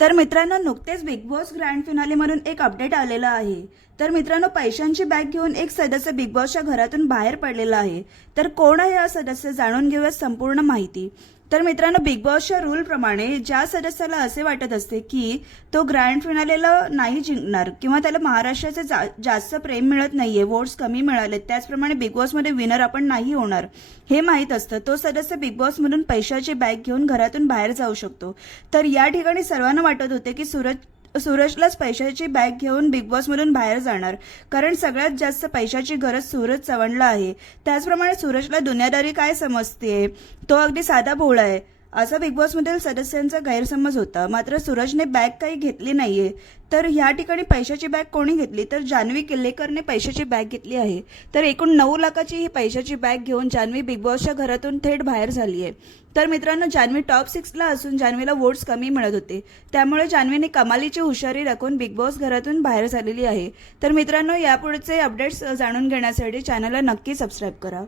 तर मित्रांनो नुकतेच बिग बॉस ग्रँड फिनाले म्हणून एक अपडेट आलेला आहे. तर मित्रांनो पैशांची बॅग घेऊन एक सदस्य बिग बॉसच्या घरातून बाहेर पडलेला आहे. तर कोण आहे हा सदस्य जाणून घेऊया संपूर्ण माहिती. तर मित्रांनो बिग बॉसच्या रूलप्रमाणे ज्या सदस्याला असे वाटत असते की तो ग्रँड फिनालेला नाही जिंकणार किंवा त्याला महाराष्ट्राचे जा, जास्त प्रेम मिळत नाहीये वोट्स कमी मिळाले त्याचप्रमाणे बिग बॉसमध्ये विनर आपण नाही होणार हे माहीत असतं. तो सदस्य बिग बॉसमधून पैशाची बॅग घेऊन घरातून बाहेर जाऊ शकतो. तर या ठिकाणी सर्वांना वाटत होते की सूरज सूरजलाच पैशाची बॅग घेऊन बिग बॉसमधून बाहेर जाणार. कारण सगळ्यात जास्त पैशाची गरज सूरज चव्हाणला आहे. त्याचप्रमाणे सूरजला दुनियादारी काय समजते तो अगदी साधा भोळा आहे. असा बिग बॉसमधील सदस्यांचा गैरसमज होता. मात्र सूरजने बॅग काही घेतली नाहीये. तर ह्या ठिकाणी पैशाची बॅग कोणी घेतली? तर जान्हवी किल्लेकरने पैशाची बॅग घेतली आहे. तर एकूण नऊ लाखाची ही पैशाची बॅग घेऊन जान्हवी बिग बॉसच्या घरातून थेट बाहेर झाली आहे तर मित्रांनो जान्हवी टॉप सिक्सला असून जान्हवीला वोट्स कमी मिळत होते. त्यामुळे जान्हवीने कमालीची हुशारी दाखवून बिग बॉस घरातून बाहेर झालेली आहे. तर मित्रांनो यापुढचे अपडेट्स जाणून घेण्यासाठी चॅनलला नक्की सबस्क्राईब करा.